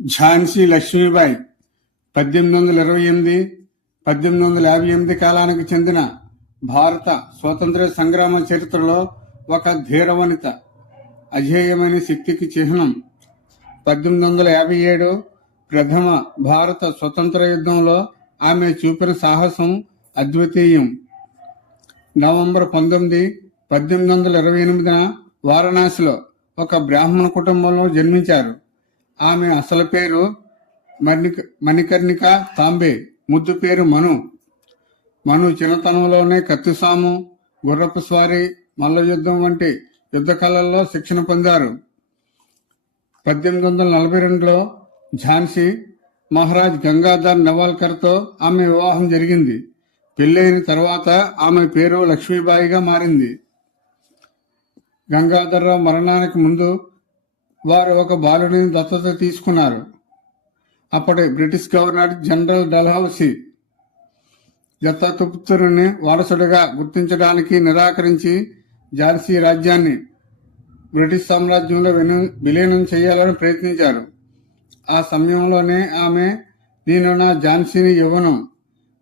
ఝాన్సీ లక్ష్మీబాయి 1828-1858 కాలానికి చెందిన భారత స్వాతంత్ర్య సంగ్రామ చరిత్రలో ఒక ధీరవనిత, అజేయమైన శక్తికి చిహ్నం. 1857 ప్రథమ భారత స్వతంత్ర యుద్ధంలో ఆమె చూపిన సాహసం అద్వితీయం. నవంబర్ 19, 1828 వారణాసిలో ఒక బ్రాహ్మణ కుటుంబంలో జన్మించారు. ఆమె అసలు పేరు మణికర్ణిక తాంబే, ముద్దు పేరు మను. చిన్నతనంలోనే కత్తిసాము, గుర్రపు స్వారీ, మల్ల యుద్ధం వంటి యుద్ధ కళల్లో శిక్షణ పొందారు. 1842లో ఝాన్సీ మహారాజ్ గంగాధర్ నెవాల్కర్తో ఆమె వివాహం జరిగింది. పెళ్ళైన తర్వాత ఆమె పేరు లక్ష్మీబాయిగా మారింది. గంగాధర్రావు మరణానికి ముందు వారు ఒక బాలుడిని దత్తత తీసుకున్నారు. అప్పటి బ్రిటిష్ గవర్నర్ జనరల్ డల్హౌసీ దత్తపుత్రుని వారసుడిగా గుర్తించడానికి నిరాకరించి ఝాన్సీ రాజ్యాన్ని బ్రిటిష్ సామ్రాజ్యంలో విలీనం చేయాలని ప్రయత్నించారు. ఆ సమయంలోనే ఆమె, నేను నా ఝాన్సీని ఇవ్వను,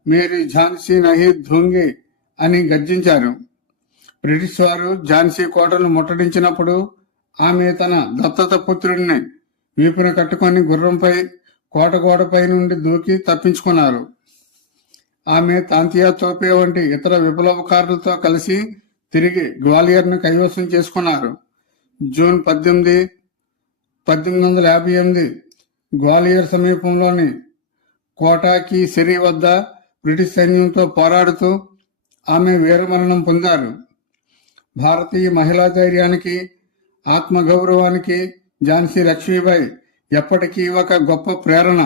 మేరీ ఝాన్సీ నహీ దూంగి అని గర్జించారు. బ్రిటిష్ వారు ఝాన్సీ కోటను ముట్టడించినప్పుడు ఆమె తన దత్తత పుత్రుడిని వీపున కట్టుకొని గుర్రంపై కోట గోడపై నుండి దూకి తప్పించుకున్నారు. ఆమె తాంతియా తోపే వంటి ఇతర విప్లవకారులతో కలిసి తిరిగి గ్వాలియర్ను కైవసం చేసుకున్నారు. జూన్ 18, 1858 గ్వాలియర్ సమీపంలోని కోటాకి సిరి వద్ద బ్రిటిష్ సైన్యంతో పోరాడుతూ ఆమె వీరమరణం పొందారు. భారతీయ మహిళా ధైర్యానికి, ఆత్మగౌరవానికి ఝాన్సీ లక్ష్మీబాయి ఎప్పటికీ ఒక గొప్ప ప్రేరణ.